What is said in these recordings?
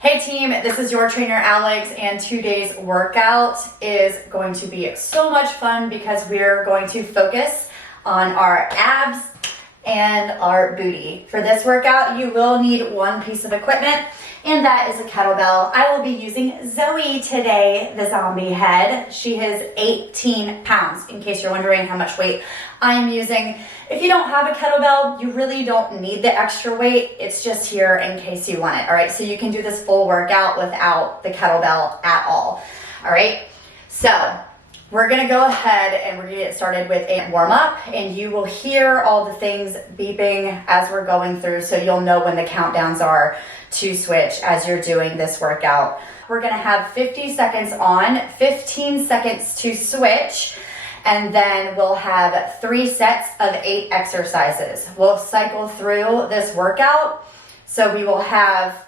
Hey team, this is your trainer Alex, and today's workout is going to be so much fun because we're going to focus on our abs and our booty. For this workout, you will need one piece of equipment, and that is a kettlebell. I will be using Zoe today, the zombie head. She is 18 pounds, in case you're wondering how much weight I'm using. If you don't have a kettlebell, you really don't need the extra weight. It's just here in case you want it, all right? So you can do this full workout without the kettlebell at all, all right? So we're gonna go ahead and we're gonna get started with a warm up, and you will hear all the things beeping as we're going through, so you'll know when the countdowns are to switch as you're doing this workout. We're gonna have 50 seconds on, 15 seconds to switch, and then we'll have 3 sets of 8 exercises. We'll cycle through this workout. So we will have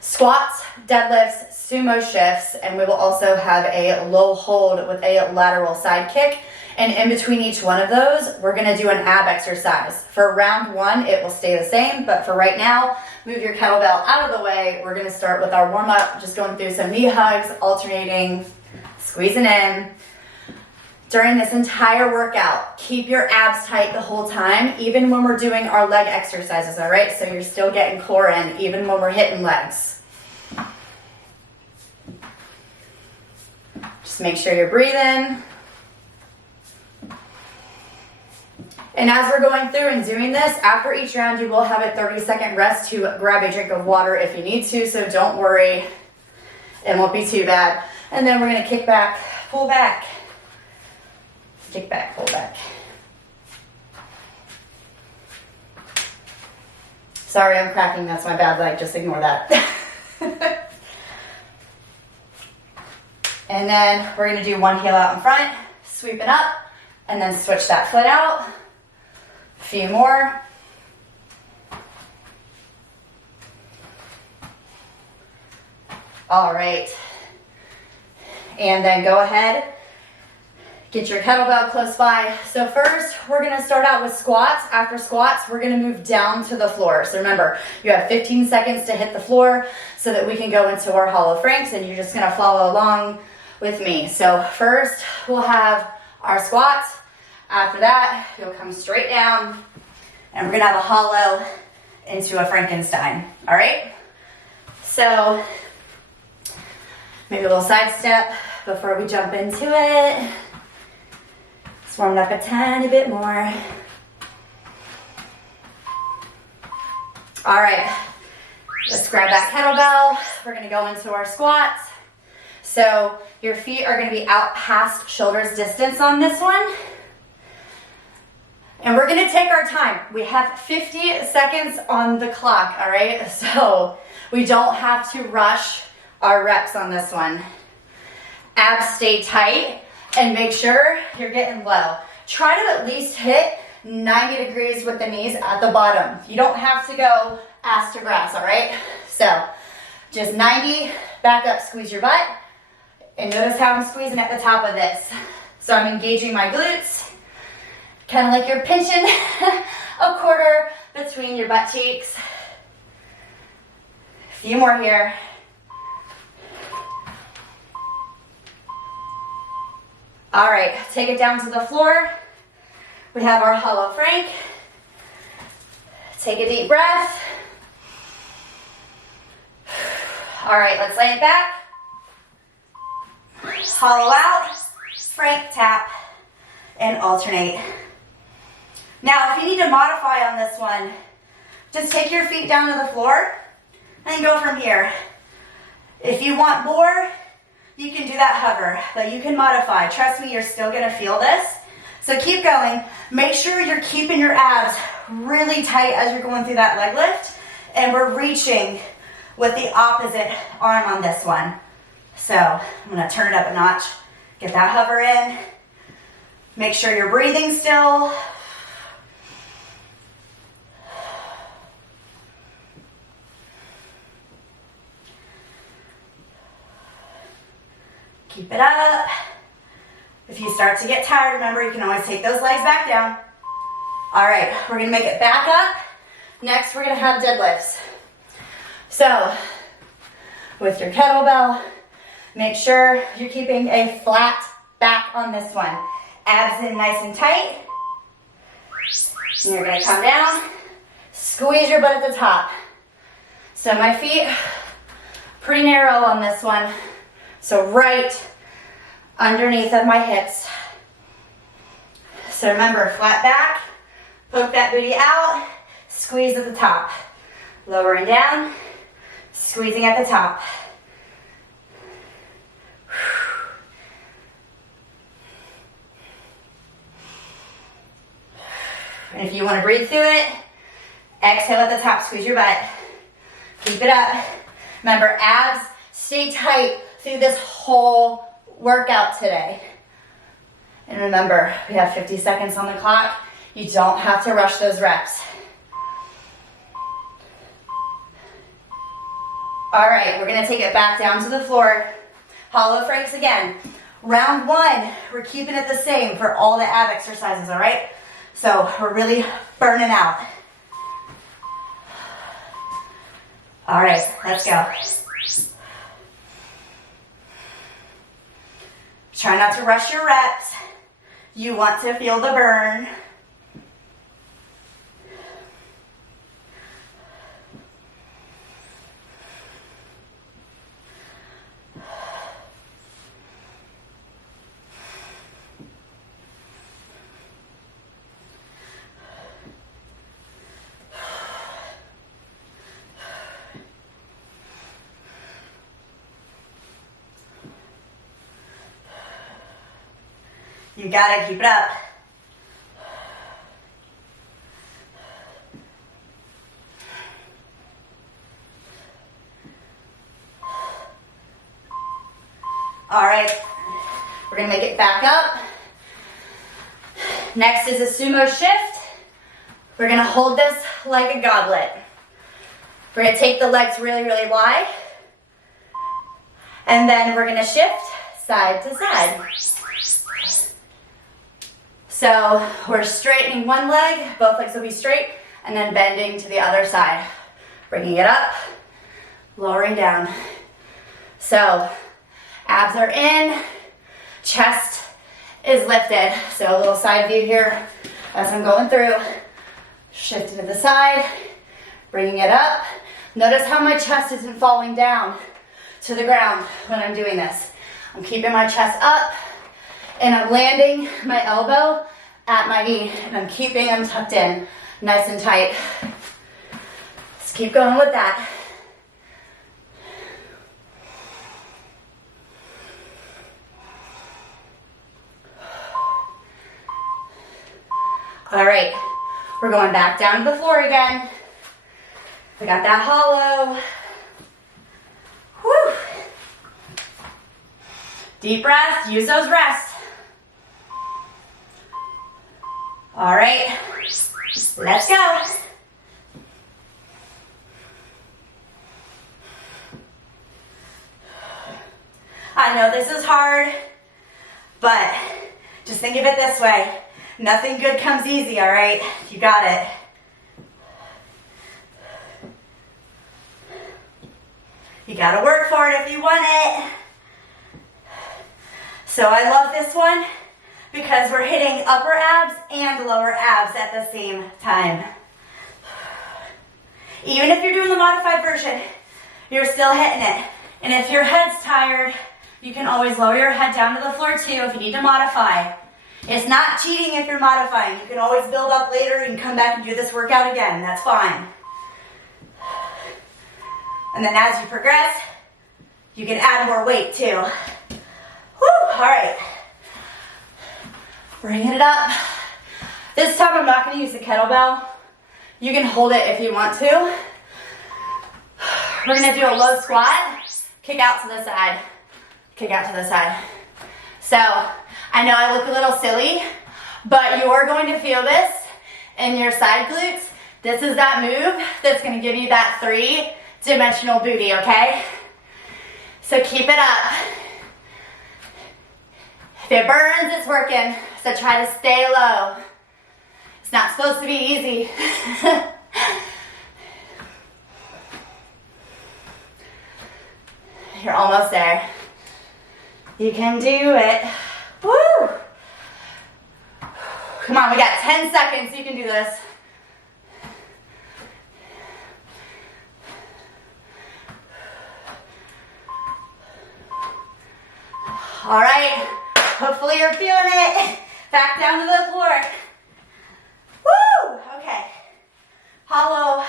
squats, deadlifts, sumo shifts, and we will also have a low hold with a lateral side kick. And in between each one of those, we're gonna do an ab exercise. For round 1, it will stay the same, but for right now, move your kettlebell out of the way. We're gonna start with our warm up, just going through some knee hugs, alternating, squeezing in. During this entire workout, keep your abs tight the whole time, even when we're doing our leg exercises, all right? So you're still getting core in, even when we're hitting legs. Just make sure you're breathing. And as we're going through and doing this, after each round, you will have a 30-second rest to grab a drink of water if you need to, so don't worry, it won't be too bad. And then we're gonna kick back, pull back, kick back, pull back. Sorry, I'm cracking, that's my bad leg, just ignore that. And then we're gonna do one heel out in front, sweep it up, and then switch that foot out. A few more. All right. And then go ahead, get your kettlebell close by. So first, we're gonna start out with squats. After squats, we're gonna move down to the floor. So remember, you have 15 seconds to hit the floor so that we can go into our hollow franks, and you're just gonna follow along with me. So first, we'll have our squats. After that, you'll come straight down, and we're gonna have a hollow into a Frankenstein, all right? So maybe a little side step before we jump into it. Just warm it up a tiny bit more. All right, let's grab that kettlebell. We're gonna go into our squats. So your feet are gonna be out past shoulders distance on this one. And we're gonna take our time. We have 50 seconds on the clock, all right? So we don't have to rush our reps on this one. Abs stay tight and make sure you're getting low. Try to at least hit 90 degrees with the knees at the bottom. You don't have to go ass to grass, all right? So just 90, back up, squeeze your butt. And notice how I'm squeezing at the top of this. So I'm engaging my glutes, kind of like you're pinching a quarter between your butt cheeks. A few more here. All right, take it down to the floor. We have our hollow frank. Take a deep breath. All right, let's lay it back. Hollow out, frank tap, and alternate. Now, if you need to modify on this one, just take your feet down to the floor and go from here. If you want more, you can do that hover, but you can modify. Trust me, you're still gonna feel this. So keep going. Make sure you're keeping your abs really tight as you're going through that leg lift, and we're reaching with the opposite arm on this one. So I'm gonna turn it up a notch, get that hover in. Make sure you're breathing still. Keep it up. If you start to get tired, remember you can always take those legs back down. All right, we're gonna make it back up. Next, we're gonna have deadlifts. So with your kettlebell. Make sure you're keeping a flat back on this one. Abs in nice and tight. And you're gonna come down, squeeze your butt at the top. So my feet, pretty narrow on this one. So right underneath of my hips. So remember, flat back, poke that booty out, squeeze at the top. Lowering down, squeezing at the top. And if you want to breathe through it, exhale at the top, squeeze your butt. Keep it up. Remember, abs stay tight through this whole workout today. And remember, we have 50 seconds on the clock. You don't have to rush those reps. All right, we're gonna take it back down to the floor. Hollow franks again. Round one, we're keeping it the same for all the ab exercises, all right? So we're really burning out. All right, let's go. Try not to rush your reps. You want to feel the burn. You gotta keep it up. All right, we're gonna make it back up. Next is a sumo shift. We're gonna hold this like a goblet. We're gonna take the legs really, really wide. And then we're gonna shift side to side. So we're straightening one leg, both legs will be straight, and then bending to the other side. Bringing it up, lowering down. So abs are in, chest is lifted. So a little side view here as I'm going through. Shifting to the side, bringing it up. Notice how my chest isn't falling down to the ground when I'm doing this. I'm keeping my chest up, and I'm landing my elbow at my knee, and I'm keeping them tucked in, nice and tight. Let's keep going with that. All right, we're going back down to the floor again. I got that hollow. Whew. Deep breath, use those rests. All right, let's go. I know this is hard, but just think of it this way. Nothing good comes easy, all right? You got it. You gotta work for it if you want it. So I love this one because we're hitting upper abs and lower abs at the same time. Even if you're doing the modified version, you're still hitting it. And if your head's tired, you can always lower your head down to the floor too if you need to modify. It's not cheating if you're modifying. You can always build up later and come back and do this workout again. That's fine. And then as you progress, you can add more weight too. Woo, all right. Bringing it up. This time I'm not going to use the kettlebell. You can hold it if you want to. We're going to do a low squat. Kick out to the side. Kick out to the side. So I know I look a little silly, but you're going to feel this in your side glutes. This is that move that's going to give you that 3-dimensional booty, okay? So keep it up. If it burns, it's working. So try to stay low. It's not supposed to be easy. You're almost there. You can do it. Woo! Come on, we got 10 seconds. You can do this. All right, hopefully you're feeling it. Back down to the floor. Woo! Okay. Hollow.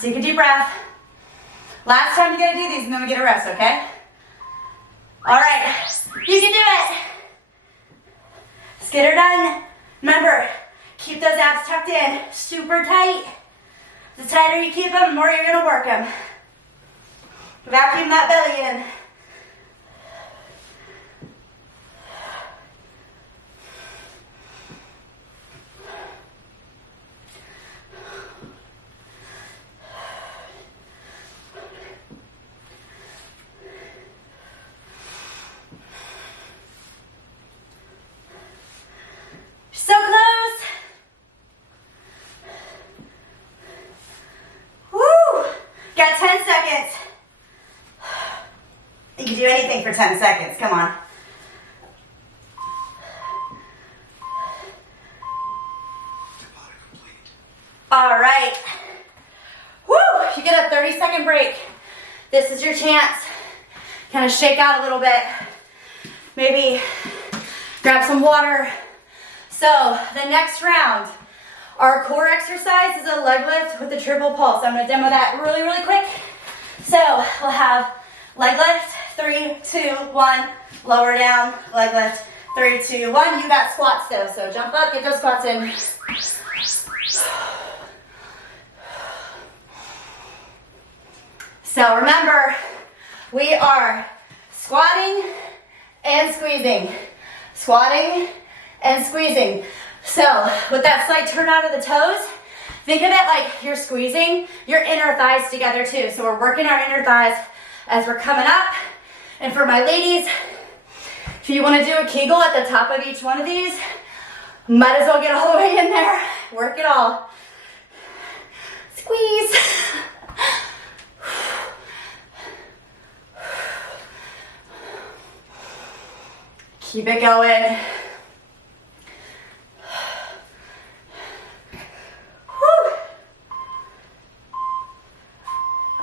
Take a deep breath. Last time you're gonna do these and then we get a rest, okay? All right, you can do it. Let's get her done. Remember, keep those abs tucked in, super tight. The tighter you keep them, the more you're gonna work them. Vacuum that belly in. So close. Woo! Got 10 seconds. You can do anything for 10 seconds. Come on. All right. Woo! You get a 30-second break. This is your chance. Kind of shake out a little bit. Maybe grab some water. So the next round, our core exercise is a leg lift with the triple pulse. I'm gonna demo that really, really quick. So we'll have leg lift, 3, 2, 1, lower down, leg lift, 3, 2, 1. You got squats though, so jump up, get those squats in. So remember, we are squatting and squeezing, squatting and squeezing. So with that slight turn out of the toes, think of it like you're squeezing your inner thighs together too. So we're working our inner thighs as we're coming up. And for my ladies, if you want to do a Kegel at the top of each one of these, might as well get all the way in there. Work it all. Squeeze. Keep it going.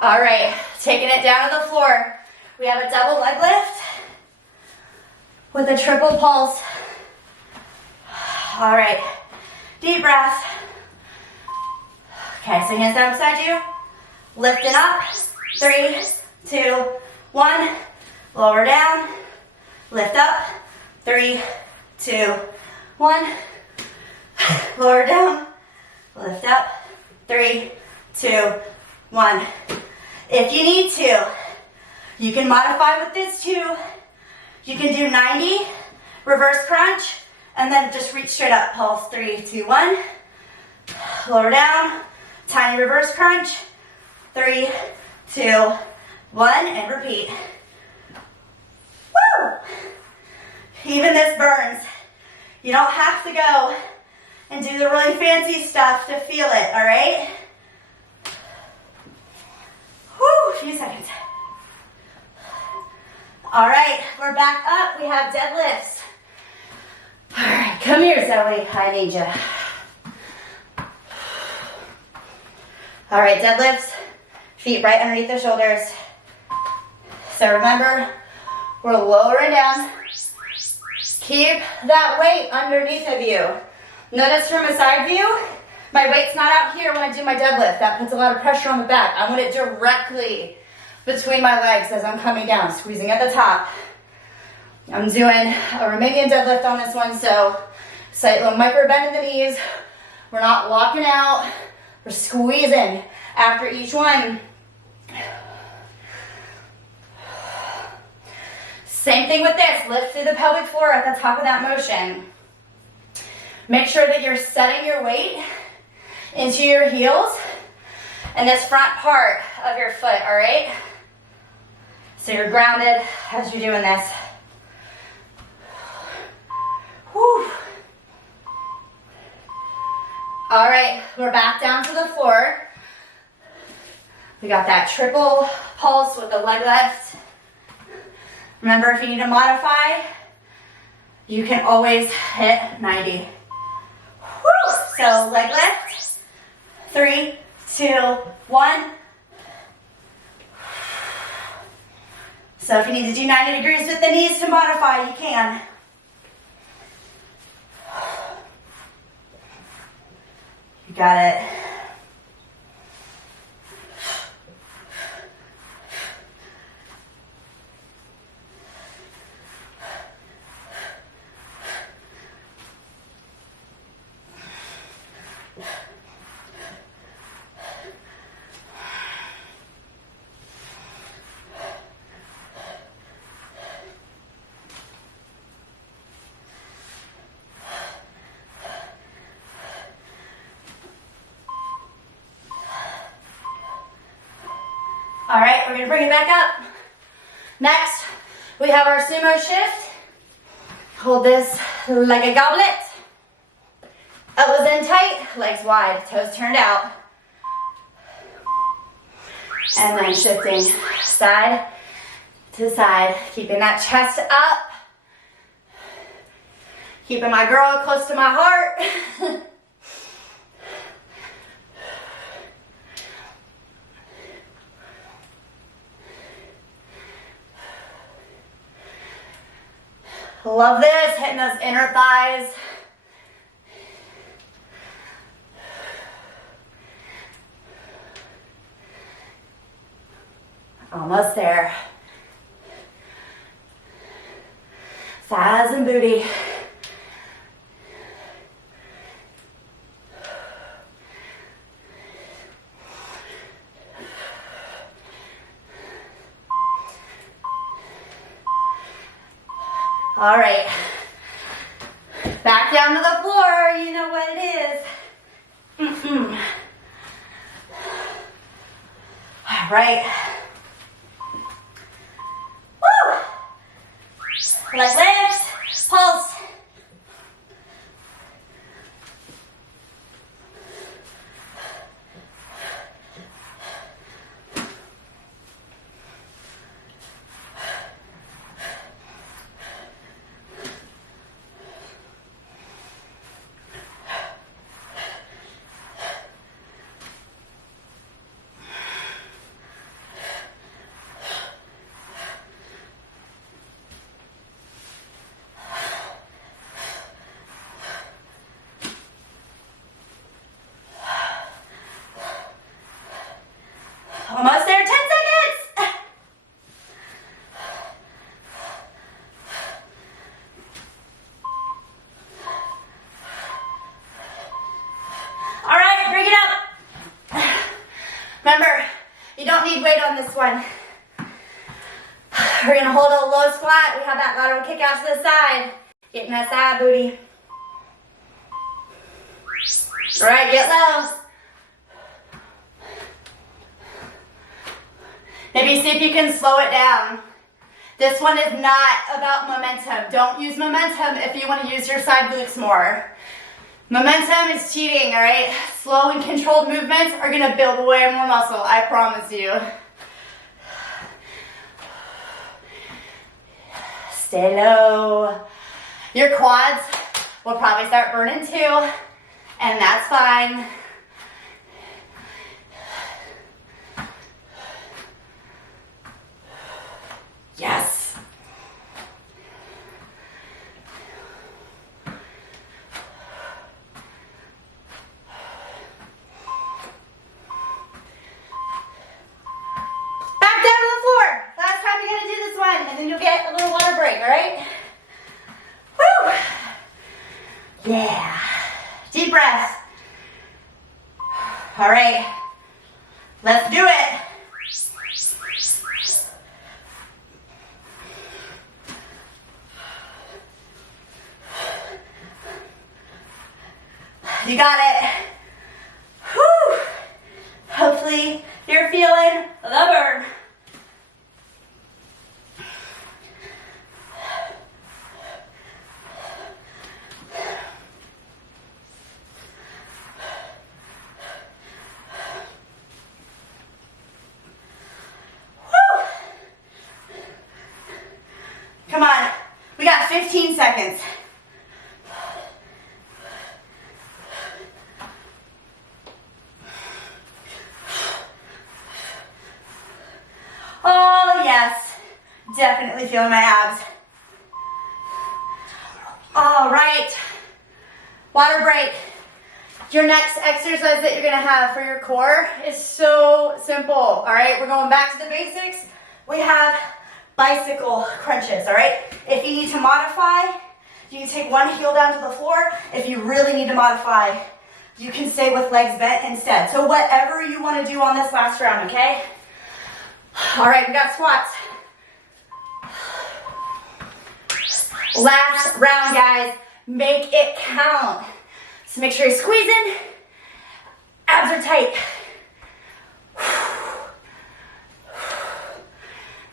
All right, taking it down to the floor. We have a double leg lift with a triple pulse. All right, deep breath. Okay, so hands down beside you. Lifting up, 3, 2, 1. Lower down, lift up, 3, 2, 1. Lower down, lift up, 3, 2, 1. If you need to, you can modify with this too. You can do 90, reverse crunch, and then just reach straight up. Pulse, 3, 2, 1. Lower down, tiny reverse crunch, 3, 2, 1, and repeat. Woo! Even this burns. You don't have to go and do the really fancy stuff to feel it, all right? Woo, a few seconds. All right, we're back up. We have deadlifts. All right, come here, Zoe. I need you. All right, deadlifts. Feet right underneath the shoulders. So remember, we're lowering down. Keep that weight underneath of you. Notice from a side view, my weight's not out here when I do my deadlift. That puts a lot of pressure on the back. I want it directly between my legs as I'm coming down, squeezing at the top. I'm doing a Romanian deadlift on this one, so slight little micro bend in the knees. We're not locking out. We're squeezing after each one. Same thing with this. Lift through the pelvic floor at the top of that motion. Make sure that you're setting your weight into your heels and this front part of your foot, all right? So you're grounded as you're doing this. Whew. All right, we're back down to the floor. We got that triple pulse with the leg lift. Remember, if you need to modify, you can always hit 90. Woo! So leg lift, 3, 2, 1. So if you need to do 90 degrees with the knees to modify, you can. You got it. All right, we're gonna bring it back up. Next, we have our sumo shift. Hold this like a goblet. Elbows in tight, legs wide, toes turned out. And then shifting side to side, keeping that chest up. Keeping my girl close to my heart. Love this, hitting those inner thighs. Almost there. Thighs and booty. All right, back down to the floor, you know what it is. All right. Woo! Leg lift, pulse. Almost there, 10 seconds. All right, bring it up. Remember, you don't need weight on this one. We're gonna hold a low squat. We have that lateral kick out to the side. Getting that side booty. All right, get low. Maybe see if you can slow it down. This one is not about momentum. Don't use momentum if you want to use your side glutes more. Momentum is cheating, all right? Slow and controlled movements are gonna build way more muscle, I promise you. Stay low. Your quads will probably start burning too, and that's fine. Yes. Back down to the floor. Last time you're going to do this one, and then you'll get a little water break, all right? Woo! Yeah. Deep breath. All right. Let's do it. You got it. Whew. Hopefully you're feeling the burn. We got 15 seconds. Oh yes, definitely feeling my abs. All right, water break. Your next exercise that you're gonna have for your core is so simple, all right? We're going back to the basics. We have bicycle crunches, all right? If you need to modify, you can take one heel down to the floor. If you really need to modify, you can stay with legs bent instead. So whatever you wanna do on this last round, okay? All right, we got squats. Last round, guys. Make it count. So make sure you're squeezing. Abs are tight.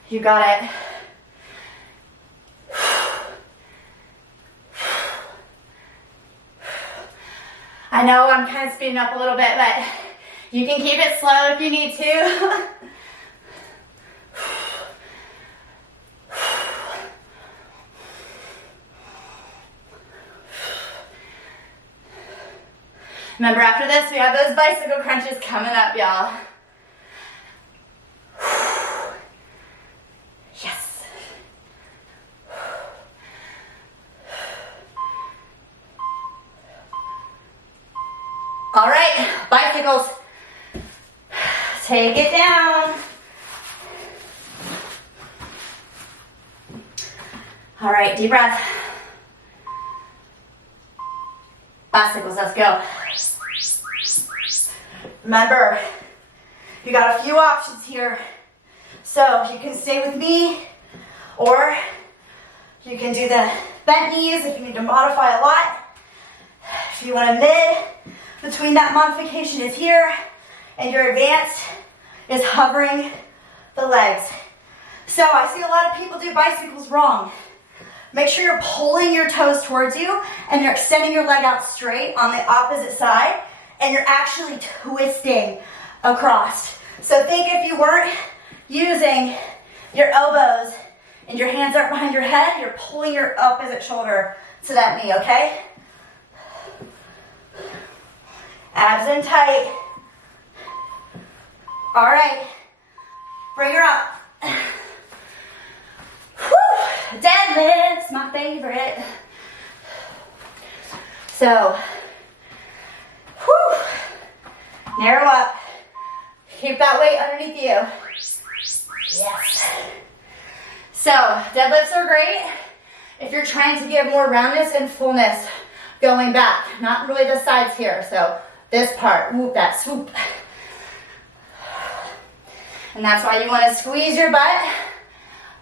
You got it. I know I'm kind of speeding up a little bit, but you can keep it slow if you need to. Remember, after this, we have those bicycle crunches coming up, y'all. Yes. All right, bicycles. Take it down. All right, deep breath. Bicycles, let's go. Remember, you got a few options here. So you can stay with me, or you can do the bent knees if you need to modify a lot. If you want a mid, between that modification is here, and your advanced is hovering the legs. So I see a lot of people do bicycles wrong. Make sure you're pulling your toes towards you and you're extending your leg out straight on the opposite side, and you're actually twisting across. So think if you weren't using your elbows and your hands aren't behind your head, you're pulling your opposite shoulder to that knee, okay? Abs in tight. All right, bring her up. Whew. Deadlifts, my favorite. So, whew. Narrow up. Keep that weight underneath you. Yes. So, deadlifts are great if you're trying to give more roundness and fullness going back, not really the sides here. So, this part, whoop, that swoop. And that's why you want to squeeze your butt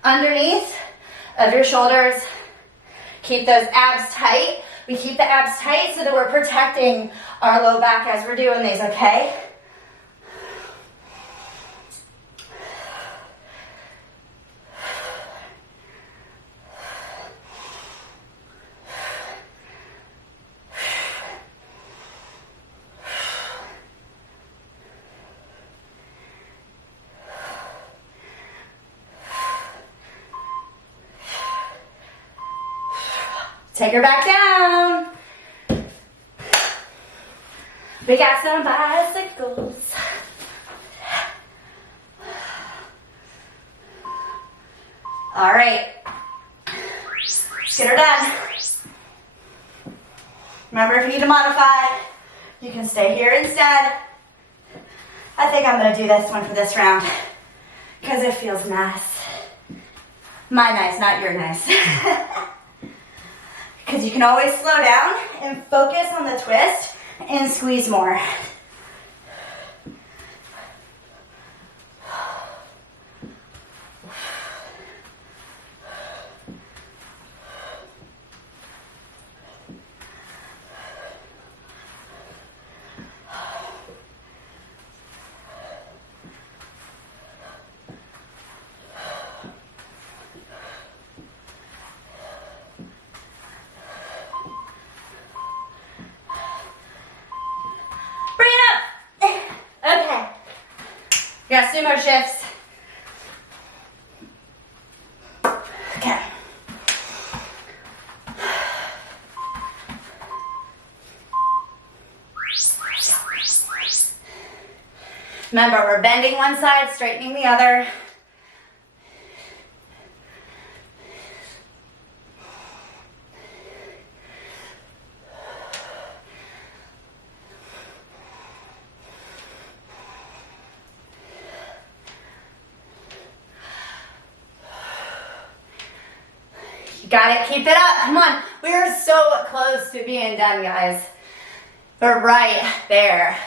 underneath of your shoulders. Keep those abs tight. We keep the abs tight so that we're protecting our low back as we're doing these, okay? Take her back down. We got some bicycles. All right. Get her done. Remember, if you need to modify, you can stay here instead. I think I'm going to do this one for this round because it feels nice. My nice, not your nice. Because you can always slow down and focus on the twist and squeeze more. Yeah, sumo shifts. Okay. Remember, we're bending one side, straightening the other. You got it, keep it up, come on. We are so close to being done, guys. We're right there.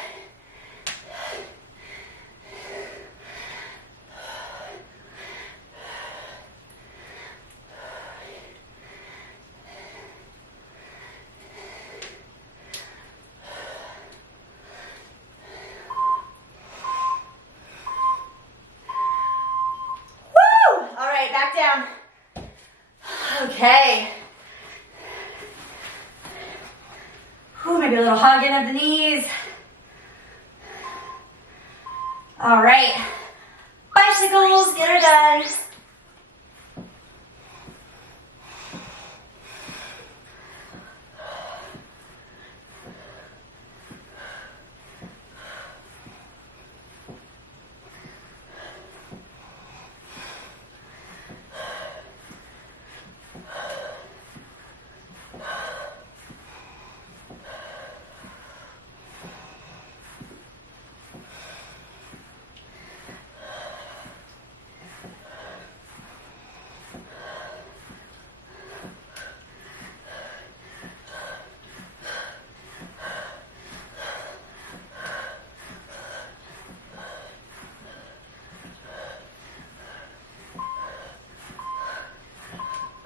Woo! All right, back down. Okay. Ooh, maybe a little hugging of the knees. All right. Bicycles, get her done.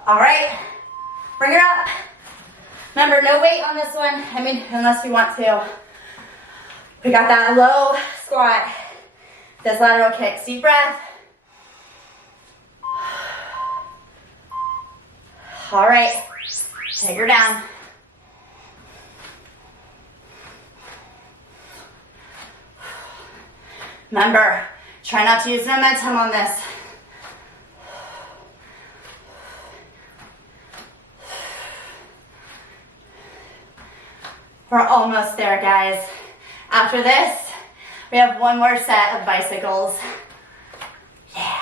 All right, bring her up. Remember, no weight on this one. I mean, unless you want to. We got that low squat. This lateral kick. Deep breath. All right, take her down. Remember, try not to use momentum on this. We're almost there, guys. After this, we have one more set of bicycles. Yeah.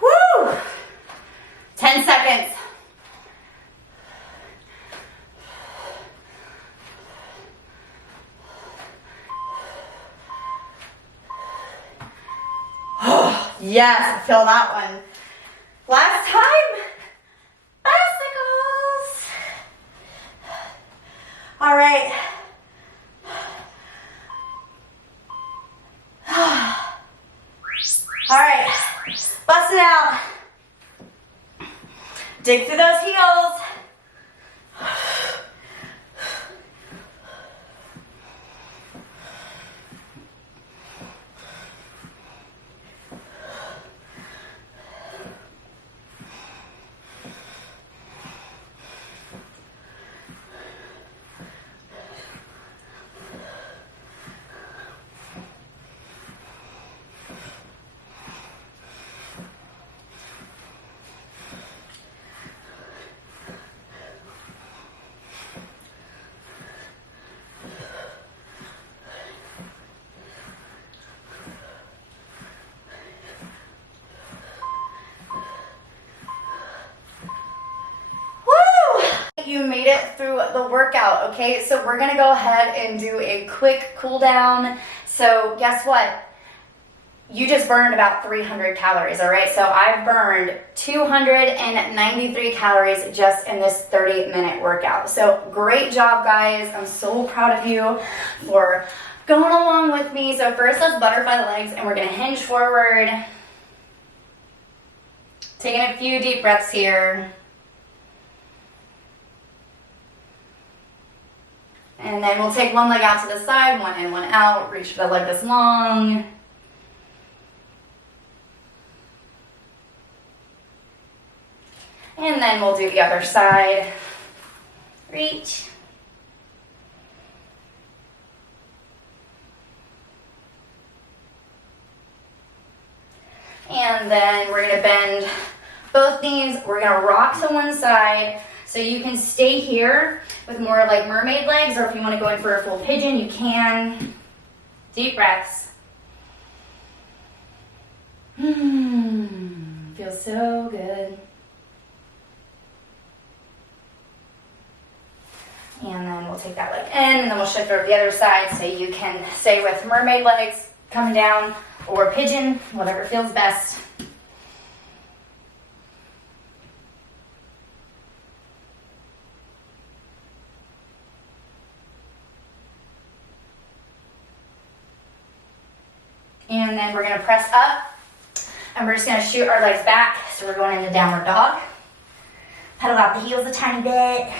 Woo! 10 seconds. Yes, feel that one. Last time, bicycles. All right. All right, bust it out. Dig through those heels. You made it through the workout, okay? So we're gonna go ahead and do a quick cool down. So guess what? You just burned about 300 calories, all right? So I've burned 293 calories just in this 30-minute workout. So great job, guys. I'm so proud of you for going along with me. So first, let's butterfly the legs, and we're gonna hinge forward. Taking a few deep breaths here. And then we'll take one leg out to the side, one in, one out. Reach for the leg that's long. And then we'll do the other side. Reach. And then we're gonna bend Both knees, we're gonna rock to one side. So you can stay here with more like mermaid legs, or if you wanna go in for a full pigeon, you can. Deep breaths. Feels so good. And then we'll take that leg in, and then we'll shift over to the other side, so you can stay with mermaid legs coming down, or pigeon, whatever feels best. And then we're gonna press up, and we're just gonna shoot our legs back. So we're going into downward dog. Pedal out the heels a tiny bit.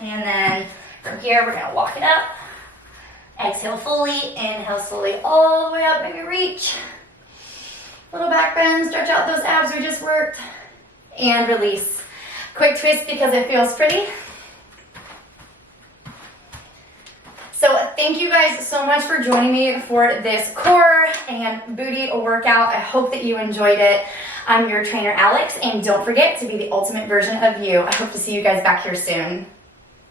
And then from here, we're gonna walk it up. Exhale fully, inhale slowly all the way up, maybe reach. Little back bend, stretch out those abs we just worked. And release. Quick twist because it feels pretty. So thank you guys so much for joining me for this core and booty workout. I hope that you enjoyed it. I'm your trainer, Alex, and don't forget to be the ultimate version of you. I hope to see you guys back here soon.